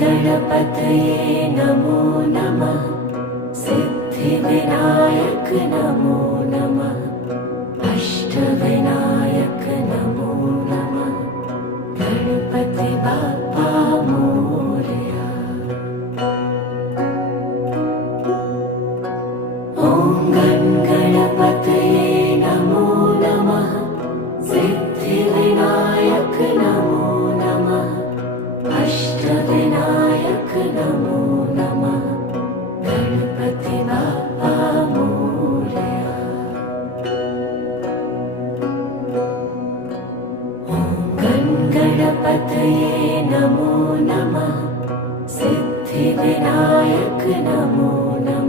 गणपतये नमो नमः। सिद्धिविनायक नमो नमः। अष्टविनायक नमो नमः। गणपति बाप्पा मोरया। ॐ गणपतये नमो नमः। सिद्धिविनायक नमो नमः। अष्टविनायक नमो नमः। गणपति बाप्पा मोरया। ॐ गणपतये नमो नमः। सिद्धिविनायक नमो नमः।